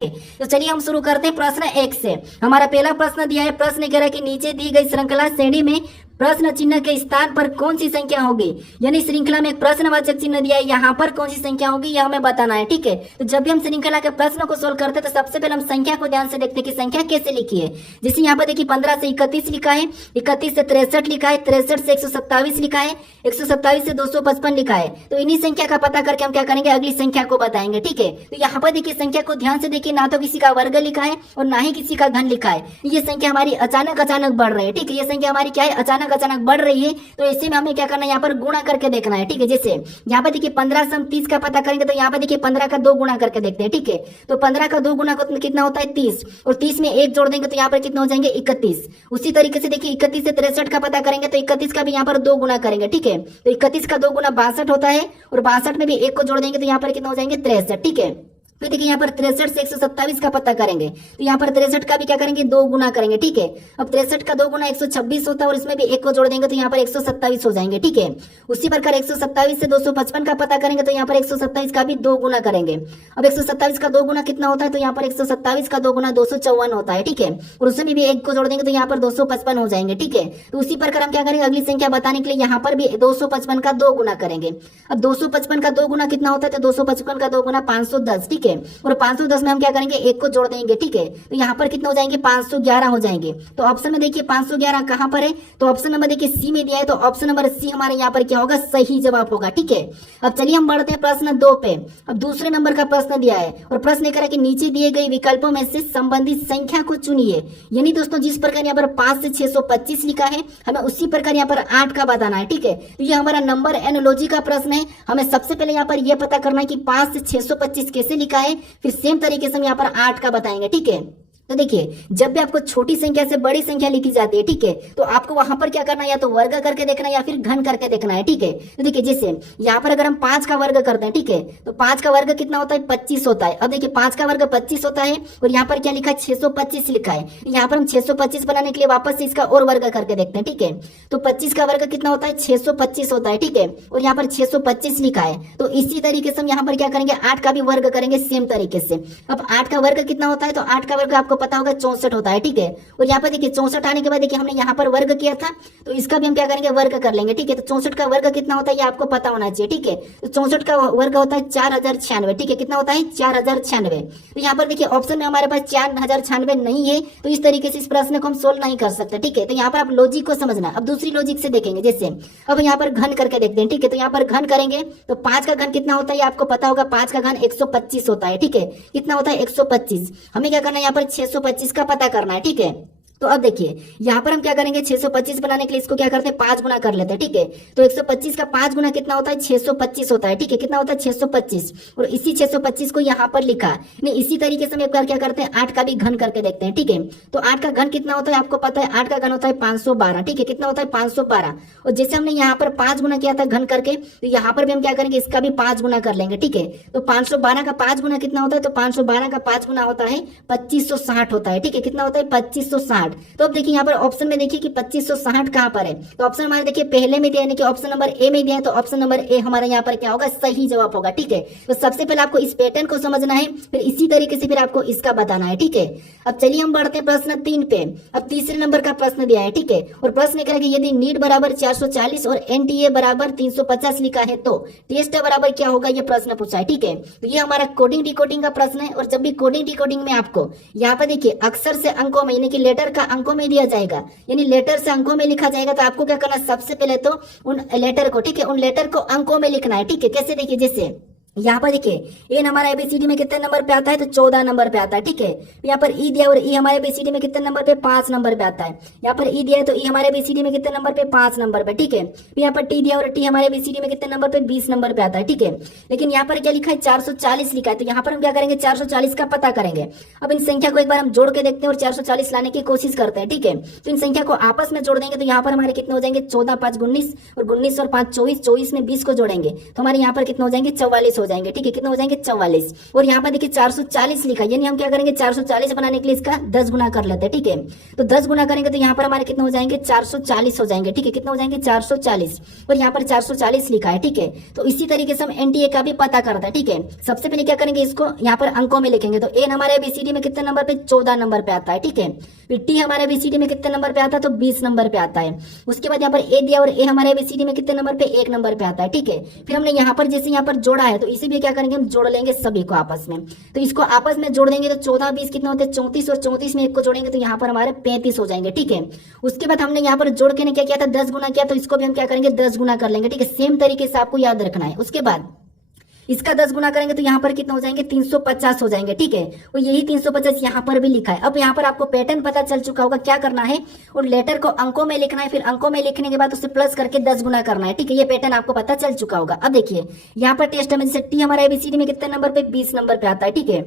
तो चलिए हम शुरू करते हैं प्रश्न 1 से। हमारा पहला प्रश्न दिया है, प्रश्न कह रहा है कि नीचे दी गई श्रृंखला श्रेणी में प्रश्न चिन्ह के स्थान पर कौन सी संख्या होगी। यानी श्रृंखला में एक प्रश्नवाचक चिन्ह दिया है, यहाँ पर कौन सी संख्या होगी यह हमें बताना है। ठीक है, तो जब भी हम श्रृंखला के प्रश्न को सोल्व करते हैं तो सबसे पहले हम संख्या को ध्यान से देखते हैं कि संख्या कैसे लिखी है। जैसे यहाँ पर देखिए 15 से 31 लिखा है, 31 से 63 लिखा है, 63 से 127 लिखा है, 127 से 255 लिखा है। तो इन्हीं संख्या का पता करके हम क्या करेंगे, अगली संख्या को बताएंगे। ठीक है, तो यहाँ पर देखिए संख्या को ध्यान से देखिए, ना तो किसी का वर्ग लिखा है और ना ही किसी का घन लिखा है। ये संख्या हमारी अचानक बढ़ रही है। ठीक है, ये संख्या हमारी क्या है, अचानक बढ़ रही है। तो ऐसे में हमें क्या करना है, यहाँ पर गुणा करके देखना है। ठीक है, जैसे यहाँ पर देखिए 15 से हम 30 का पता करेंगे तो यहाँ पर देखिए 15 का 2 गुणा करके देखते हैं। ठीक है, तो 15 का 2 गुणा कितना होता है 30, और 30 में 1 जोड़ देंगे तो यहाँ पर कितना हो जाएंगे 31। उसी तरीके से देखिए 31 से 63 का पता करेंगे तो 31 का भी यहाँ पर 2 गुणा करेंगे। ठीक है, तो 31 का 2 गुणा 62 होता है, और 62 में भी 1 को जोड़ देंगे तो यहाँ पर कितना हो जाएंगे 63। ठीक है, फिर देखिए यहाँ पर 63 से 127 का पता करेंगे तो यहाँ पर 63 का भी क्या करेंगे 2 गुना करेंगे। ठीक है, अब 63 का 2 गुना 126 होता है, और इसमें भी 1 को जोड़ देंगे तो यहाँ पर 127 हो जाएंगे। ठीक है, उसी प्रकार 127 से 255 का पता करेंगे तो यहाँ पर 127 का भी 2 गुना करेंगे। अब 127 का 2 गुना कितना होता है, तो यहाँ पर 127 का 2 गुना 254 होता है। ठीक है, और उसमें भी 1 को जोड़ देंगे तो यहाँ पर 255 हो जाएंगे। ठीक है, तो उसी प्रकार हम क्या करेंगे, अगली संख्या बताने के लिए यहाँ पर भी 255 का 2 गुना करेंगे। अब 255 का 2 गुना कितना होता है, तो 255 का 2 गुना 510। ठीक है, और 510 में हम क्या करेंगे 1 को जोड़ देंगे। ठीक है, तो यहाँ पर कितना हो जाएंगे 511 हो जाएंगे। तो ऑप्शन में देखिए 511 कहां पर है, तो ऑप्शन नंबर देखिए सी में दिया है, तो ऑप्शन नंबर सी हमारे यहाँ पर क्या होगा, सही जवाब होगा। ठीक है, अब चलिए हम बढ़ते हैं प्रश्न 2 पे। अब दूसरे नंबर का प्रश्न दिया है, और प्रश्न कह रहा है कि नीचे दिए गए विकल्पों में से संबंधित संख्या को चुनिए। यानी दोस्तों जिस प्रकार यहाँ पर 5 से 625 लिखा है, हमें उसी प्रकार यहाँ पर 8 का बताना है। ठीक है, तो ये हमारा नंबर एनोलॉजी का प्रश्न है। हमें सबसे पहले यहाँ पर यह पता करना है कि 5 से 625 कैसे लिखा है, फिर सेम तरीके से हम यहाँ पर 8 का बताएंगे। ठीक है, तो देखिए जब भी आपको छोटी संख्या से बड़ी संख्या लिखी जाती है, ठीक है, तो आपको वहां पर क्या करना है, या तो वर्ग करके देखना है या फिर घन करके देखना है। ठीक है, तो देखिए जैसे यहाँ पर अगर हम 5 का वर्ग करते हैं, ठीक है, तो 5 का वर्ग कितना होता है 25 होता है। अब देखिए 5 का वर्ग 25 होता है, और यहाँ पर क्या लिखा है 625 लिखा है। यहाँ पर हम 625 बनाने के लिए वापस से इसका और वर्ग करके देखते हैं। ठीक है, तो 25 का वर्ग कितना होता है 625 होता है। ठीक है, और यहाँ पर 625 लिखा है, तो इसी तरीके से हम यहाँ पर क्या करेंगे 8 का भी वर्ग करेंगे सेम तरीके से। अब 8 का वर्ग कितना होता है, तो 8 का वर्ग आपको पता होगा 64 होता है। ठीक है, और यहाँ पर देखिए 64 आने के बाद देखिए हमने यहाँ पर वर्ग किया था, तो इसका भी हम क्या करेंगे वर्ग कर लेंगे। ठीक है, तो 64 का वर्ग कितना होता है ये आपको पता होना चाहिए। ठीक है, तो 64 का वर्ग होता है 4096। ठीक है, कितना होता है 4096। तो यहाँ पर देखिए ऑप्शन में हमारे पास 4096 नहीं है, तो इस तरीके से इस प्रश्न को हम सोल्व नहीं कर सकते। ठीक है, तो यहाँ पर आप लॉजिक को समझना। अब दूसरी लॉजिक से देखेंगे, जैसे अब यहाँ पर घन करके देखते हैं। ठीक है, तो यहाँ पर घन करेंगे तो 5 का घन कितना होता है आपको पता होगा, 5 का घन 125 होता है। ठीक है, कितना होता है 125। हमें क्या करना है यहाँ पर 625 का पता करना है। ठीक है, तो अब देखिए यहाँ पर हम क्या करेंगे 625 बनाने के लिए इसको क्या करते हैं 5 गुना कर लेते हैं। ठीक है, तो 125 का 5 गुना कितना होता है 625 होता है। ठीक है, कितना होता है 625, और इसी 625 को यहाँ पर लिखा नहीं। इसी तरीके से हम एक बार क्या करते हैं 8 का भी घन करके देखते हैं। ठीक है, तो 8 का घन कितना होता है आपको पता है, 8 का घन होता है 512। ठीक है, कितना होता है 512, और जैसे हमने यहाँ पर 5 गुना किया था घन करके, तो यहाँ पर भी हम क्या करेंगे इसका भी 5 गुना कर लेंगे। ठीक है, तो 512 का 5 गुना कितना होता है, तो 512 का 5 गुना होता है 2560 होता है। ठीक है, कितना होता है 2560। तो अब देखिए यहाँ पर ऑप्शन में देखिए कि 2560 कहां पर है, तो ऑप्शन हमारे देखिए पहले में दिया है कि ऑप्शन नंबर ए में दिया है, तो ऑप्शन नंबर ए हमारा यहाँ पर क्या होगा सही जवाब होगा। ठीक है, तो सबसे पहले आपको इस पैटर्न को समझना है, फिर इसी तरीके से फिर आपको इसका बताना है। ठीक है, अब चलिए हम बढ़ते हैं प्रश्न 3 पे। अब तीसरे नंबर का प्रश्न दिया है। ठीक है, और प्रश्न कह रहा है कि यदि नीट बराबर 440 और एनटीए बराबर 350 लिखा है तो टेस्ट बराबर क्या होगा, ये प्रश्न पूछा है। ठीक है, तो ये हमारा कोडिंग डिकोडिंग का प्रश्न है, और जब भी कोडिंग डिकोडिंग में आपको यहाँ पर देखिए अक्षर से अंकों में यानी कि लेटर का अंकों में दिया जाएगा, यानी लेटर से अंकों में लिखा जाएगा, तो आपको क्या करना है सबसे पहले तो उन लेटर को, ठीक है, उन लेटर को अंकों में लिखना है। ठीक है, कैसे देखिए जैसे यहाँ पर देखिए एन हमारा एबीसीडी में कितने नंबर पे आता है, तो 14 नंबर पे आता है। ठीक है, यहाँ पर ई दिया और ई हमारे एबीसीडी में कितने नंबर पे 5 नंबर पे आता है। यहाँ पर ई दिया है तो ई हमारे एबीसीडी में कितने नंबर पे 5 नंबर पे। ठीक है, यहाँ पर टी दिया और टी हमारे एबीसीडी में कितने नंबर पे 20 नंबर पे आता है। ठीक है, लेकिन यहाँ पर क्या लिखा है 440 लिखा है, तो यहाँ पर हम क्या करेंगे 440 का पता करेंगे। अब इन संख्या को एक बार हम जोड़ के देखते हैं और 440 लाने की कोशिश करते हैं। ठीक है, तो इन संख्या को आपस में जोड़ देंगे तो यहाँ पर हमारे कितने हो जाएंगे 14 5 19, और 19 और 5 24, 24 में 20 को जोड़ेंगे तो हमारे यहाँ पर कितने हो जाएंगे 44 हो जाएंगे, ठीक है, कितने हो जाएंगे 44। और यहाँ पर देखिए 440 लिखा है, यानी हम क्या करेंगे 440 बनाने के लिए इसका 10 गुना कर लेते हैं, ठीक है। तो 10 गुना करेंगे तो यहाँ पर हमारे कितने हो जाएंगे 440 हो जाएंगे, ठीक है, कितने हो जाएंगे 440। और यहाँ पर 440 लिखा है, ठीक है। तो इसी तरीके से हम एनटीए का भी पता करते हैं, ठीक है। सबसे पहले क्या करेंगे इसको यहाँ पर अंकों में लिखेंगे। तो ए हमारे एबीसीडी में कितने नंबर पे 14 नंबर पे आता है, ठीक है। फिर टी हमारे एबीसीडी में कितने नंबर पे आता है तो 20 नंबर पे आता है। उसके बाद यहाँ पर ए दिया और ए हमारे एबीसीडी में कितने नंबर पे 1 नंबर पे आता है, ठीक है। फिर हमने यहाँ पर जैसे यहाँ पर जोड़ा है तो इसे भी क्या करेंगे हम जोड़ लेंगे सभी को आपस में। तो इसको आपस में जोड़ देंगे तो 14 20 कितना होते हैं 34 और 34 में 1 को जोड़ेंगे तो यहाँ पर हमारे 35 हो जाएंगे, ठीक है। उसके बाद हमने यहाँ पर जोड़ के ने क्या किया था 10 गुना किया, तो इसको भी हम क्या करेंगे 10 गुना कर लेंगे, ठीक है। सेम तरीके से आपको याद रखना है। उसके बाद इसका 10 गुना करेंगे तो यहाँ पर कितना हो जाएंगे 350 हो जाएंगे, ठीक है। और यही 350 यहाँ पर भी लिखा है। अब यहाँ पर आपको पैटर्न पता चल चुका होगा क्या करना है, और लेटर को अंकों में लिखना है, फिर अंकों में लिखने के बाद उसे प्लस करके 10 गुना करना है, ठीक है। ये पैटर्न आपको पता चल चुका होगा। अब देखिए यहाँ पर टेस्ट में जैसे टी हमारा एबीसीडी में कितने नंबर पे 20 नंबर पे आता है, ठीक है।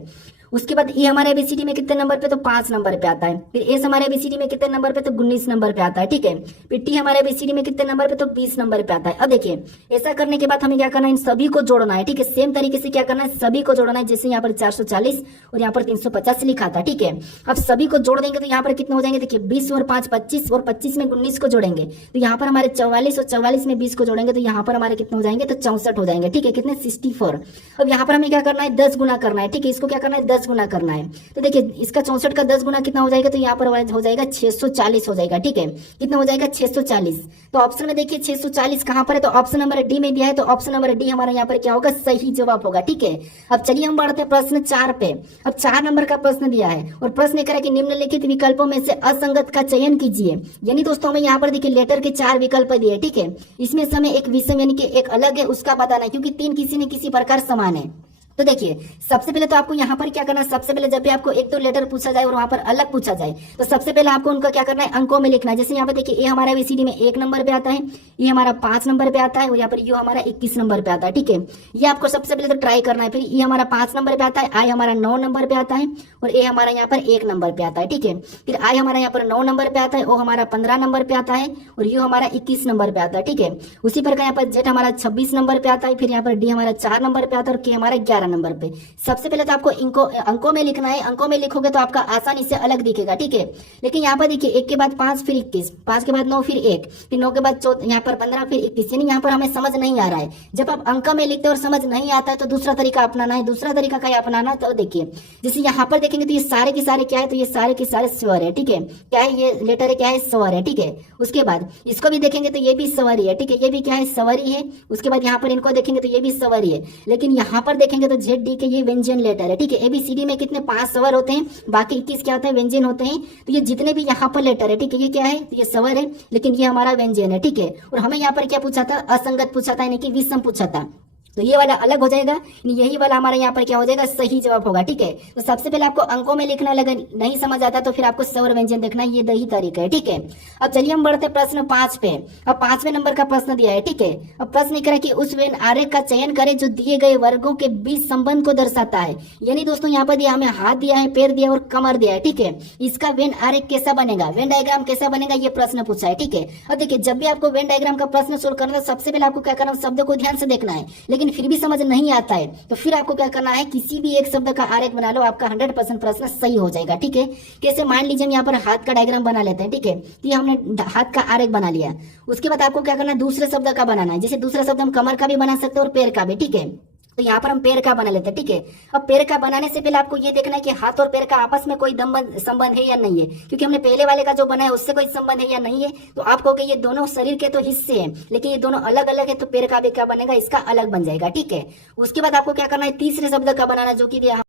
उसके बाद ई हमारे एबीसीडी में कितने नंबर पे तो 5 नंबर पे आता है। फिर एस हमारे एबीसीडी में कितने नंबर पे तो 19 नंबर पे आता है, ठीक है। फिर टी हमारे एबीसीडी में कितने नंबर पे तो 20 नंबर पे आता है। अब देखिए ऐसा करने के बाद हमें क्या करना है इन सभी को जोड़ना है, ठीक है। सेम तरीके से क्या करना है सभी को जोड़ना है, जैसे यहाँ पर 440 और यहाँ पर 350 लिखा था, ठीक है। अब सभी को जोड़ देंगे तो यहाँ पर कितने हो जाएंगे देखिए 20 और 5 25 और 25 में 19 को जोड़ेंगे तो यहाँ पर हमारे 44 और 44 में 20 को जोड़ेंगे तो यहाँ पर हमारे कितने हो जाएंगे तो 64 हो जाएंगे, ठीक है। कितने 64। अब यहाँ पर हमें क्या करना है 10 गुना करना है, ठीक है। इसको क्या करना है 10 गुना करना है। तो देखिए इसका 64 का 10 गुना कितना हो जाएगा तो यहाँ पर हो जाएगा 640 हो जाएगा, ठीक है। कितना हो जाएगा 640। तो ऑप्शन में देखिए 640 कहां पर है तो ऑप्शन नंबर डी में दिया है, तो ऑप्शन नंबर डी हमारा यहाँ पर क्या होगा सही जवाब होगा, ठीक है। अब चलिए हम बढ़ते हैं प्रश्न 4 पे। अब 4 नंबर का प्रश्न दिया है और प्रश्न कह रहा है कि निम्नलिखित विकल्पों में से असंगत का चयन कीजिए। यानी दोस्तों हमें यहाँ पर देखिए लेटर के 4 विकल्प दिए, ठीक है। इसमें से हमें एक विषम यानी कि एक अलग है उसका बताना है, क्योंकि 3 किसी न किसी प्रकार समान है। तो देखिए सबसे पहले तो आपको यहाँ पर क्या करना है, सबसे पहले जब भी आपको एक दो लेटर पूछा जाए और वहां पर अलग पूछा जाए तो सबसे पहले आपको उनका क्या करना है अंकों में लिखना है। जैसे यहाँ पर देखिए ए हमारा एबीसीडी में 1 नंबर पे आता है, ये हमारा 5 नंबर पे आता है और यहाँ पर यू हमारा 21 नंबर पे आता है, ठीक है। ये आपको सबसे पहले तो ट्राई करना है। फिर ये हमारा 5 नंबर पे आता है, आई हमारा 9 नंबर पे आता है और ए हमारा यहाँ पर 1 नंबर पे आता है, ठीक है। फिर आई हमारा यहाँ पर 9 नंबर पे आता है, ओ हमारा 15 नंबर पे आता है और यू हमारा 21 नंबर पे आता है, ठीक है। उसी प्रकार यहाँ पर जेड हमारा 26 नंबर पे आता है, फिर यहाँ पर डी हमारा 4 नंबर पे आता है और के हमारा 11 नंबर पे। सबसे पहले तो आपको इनको अंकों में लिखना है। अंकों में लिखोगे तो आपका आसानी से अलग दिखेगा, ठीक है। लेकिन यहाँ पर देखिए 1 के बाद 5 फिर 21, 5 के बाद 9 फिर 1, फिर 9 के बाद यहाँ पर 15 फिर 21, यानी यहाँ पर हमें समझ नहीं आ रहा है। जब आप अंक में लिखते हैं और समझ नहीं आता है तो दूसरा तरीका अपनाना है। दूसरा तरीका क्या अपनाना, तो देखिए जैसे यहाँ पर देखेंगे तो ये सारे के सारे क्या है, तो ये सारे के सारे स्वर है, ठीक है। क्या है ये लेटर है, क्या है स्वर है, ठीक है। उसके बाद इसको भी देखेंगे तो ये भी सवारी है, ठीक है। ये भी क्या है सवारी है। उसके बाद यहाँ पर इनको देखेंगे तो ये भी सवारी है। लेकिन यहाँ पर देखेंगे तो जेड डी के ये व्यंजन लेटर है, ठीक है। एबीसीडी में कितने 5 स्वर होते हैं, बाकी 21 क्या होते हैं व्यंजन होते हैं। तो ये जितने भी यहाँ पर लेटर है, ठीक है, ये क्या है तो ये स्वर है, लेकिन ये हमारा व्यंजन है, ठीक है। और हमें यहाँ पर क्या पूछा था असंगत पूछा था, यानी कि विषम पूछा था। तो ये वाला अलग हो जाएगा, यही वाला हमारा यहाँ पर क्या हो जाएगा सही जवाब होगा, ठीक है। तो सबसे पहले आपको अंकों में लिखना लगा नहीं समझ आता तो फिर आपको स्वर व्यंजन देखना, ये दही तरीका है, ठीक है। अब चलिए हम बढ़ते प्रश्न 5 पे। अब 5वें नंबर का प्रश्न दिया है, ठीक है। अब प्रश्न कह रहा है कि उस वेन आरेख का चयन करें जो दिए गए वर्गों के बीच संबंध को दर्शाता है। यानी दोस्तों यहाँ पर दिया हमें हाथ दिया है, पैर दिया और कमर दिया है, ठीक है। इसका वेन आरेख कैसा बनेगा, वेन डायग्राम कैसा बनेगा, ये प्रश्न पूछा है, ठीक है। अब देखिए जब भी आपको वेन डायग्राम का प्रश्न सोल्व करना है सबसे पहले आपको क्या करना है शब्द को ध्यान से देखना है। लेकिन फिर भी समझ नहीं आता है तो फिर आपको क्या करना है किसी भी एक शब्द का आरेख बना लो, आपका 100% प्रश्न सही हो जाएगा, ठीक है। कैसे, मान लीजिए हम यहाँ पर हाथ का डायग्राम बना लेते हैं, ठीक है। तो ये हमने हाथ का आरेख बना लिया। उसके बाद आपको क्या करना है दूसरे शब्द का बनाना है। जैसे दूसरा शब्द हम कमर का भी बना सकते हैं और पैर का भी, ठीक है। तो यहाँ पर हम पैर का बना लेते हैं, ठीक है। अब पैर का बनाने से पहले आपको ये देखना है कि हाथ और पैर का आपस में कोई संबंध है या नहीं है, क्योंकि हमने पहले वाले का जो बना है उससे कोई संबंध है या नहीं है। तो आप कहोगे ये दोनों शरीर के तो हिस्से हैं, लेकिन ये दोनों अलग अलग है, तो पैर का भी क्या बनेगा इसका अलग बन जाएगा, ठीक है। उसके बाद आपको क्या करना है तीसरे शब्द का बनाना, जो कि